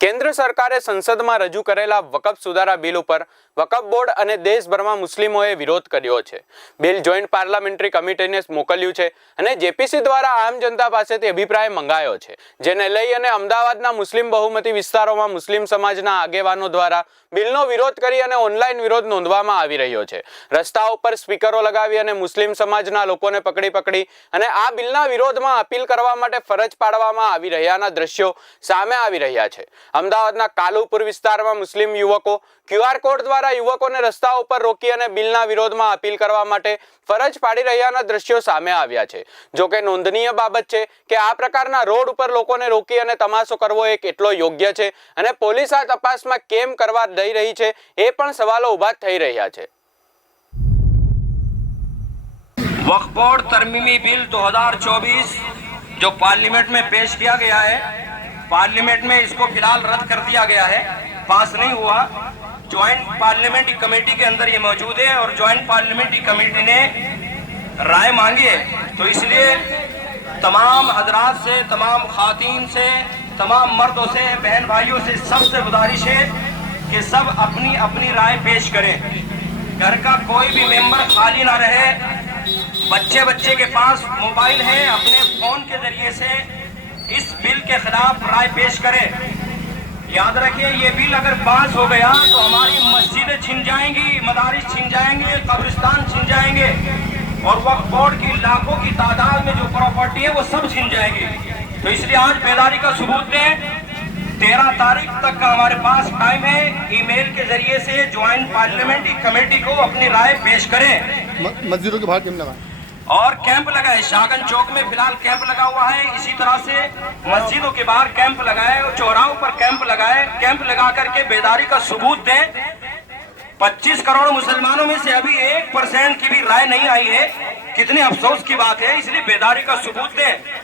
કેન્દ્ર સરકારે સંસદમાં રજૂ કરેલા વકફ સુધારા બિલ ઉપર વકફ બોર્ડ અને દેશભરમાં મુસ્લિમોએ વિરોધ કર્યો છે. બિલ જોઈન્ટ પાર્લામેન્ટરી કમિટીને મોકલ્યું છે અને જેપીસી દ્વારા આમ જનતા પાસેથી અભિપ્રાય મંગાયો છે. જેને લઈ અને અમદાવાદના મુસ્લિમ બહુમતી વિસ્તારોમાં મુસ્લિમ સમાજના આગેવાનો દ્વારા બિલનો વિરોધ કરી અને ઓનલાઈન વિરોધ નોંધવામાં આવી રહ્યો છે. રસ્તા ઉપર સ્પીકરો લગાવી અને મુસ્લિમ સમાજના લોકોને પકડી પકડી અને આ બિલના વિરોધમાં અપીલ કરવા માટે ફરજ પાડવામાં આવી રહ્યાના દ્રશ્યો સામે આવી રહ્યા છે. અમદાવાદના કાલુપુર વિસ્તારમાં મુસ્લિમ યુવકો ક્યુઆર કોડ દ્વારા યુવકોને રસ્તા ઉપર રોકી અને બિલના વિરોધમાં અપીલ કરવા માટે ફરજ પાડી રહ્યાના દ્રશ્યો સામે આવ્યા છે જો કે નોંધનીય બાબત છે કે આ પ્રકારના રોડ ઉપર લોકોને રોકી અને તમાશો કરવો એ કેટલો યોગ્ય છે અને પોલીસ આ તપાસમાં કેમ કરવા દઈ રહી છે એ પણ સવાલો ઊભા થઈ રહ્યા છે वक्फ बोर्ड तरमीमी बिल 2024 जो पार्लियामेंट में पेश किया गया है पार्लियामेंट में इसको फ़िलहाल रद्द कर दिया गया है। पास नहीं हुआ। ज्वाइंट पार्लियामेंट्री कमेटी के अंदर ये मौजूद है और ज्वाइंट पार्लियामेंट्री कमेटी ने राय मांगी है। तो इसलिए तमाम हजरात से, तमाम खातन से, तमाम मर्दों से, बहन भाइयों से सबसे गुजारिश है कि सब अपनी अपनी राय पेश करें। घर का कोई भी मेंबर खाली ना रहे। बच्चे बच्चे के पास मोबाइल है, अपने फ़ोन के ज़रिए से इस बिल के खिलाफ राय पेश करें। याद रखिए, ये बिल अगर पास हो गया तो हमारी मस्जिदें छिन जाएँगी, मदारिस छिन जाएँगे, कब्रिस्तान छिन जाएँगे, और वक्त बोर्ड की लाखों की तादाद में जो प्रॉपर्टी है, वो सब छिन जाएगी। तो इसलिए आज बेदारी का सबूत दें। तेरह तारीख तक का हमारे पास टाइम है। ईमेल के ज़रिए से ज्वाइंट पार्लियामेंट्री कमेटी को अपनी राय पेश करें। मस्जिदों के बाहर लगा और कैंप लगा है। शाहगंज चौक में फ़िलहाल कैंप लगा हुआ है। इसी तरह से मस्जिदों के बाहर कैंप लगाए, चौराहों पर कैंप लगाए। कैंप लगा करके बेदारी का सबूत दें। 25 करोड़ मुसलमानों में से अभी एक परसेंट की भी राय नहीं आई है। कितने अफसोस की बात है, इसलिए बेदारी का सबूत दें।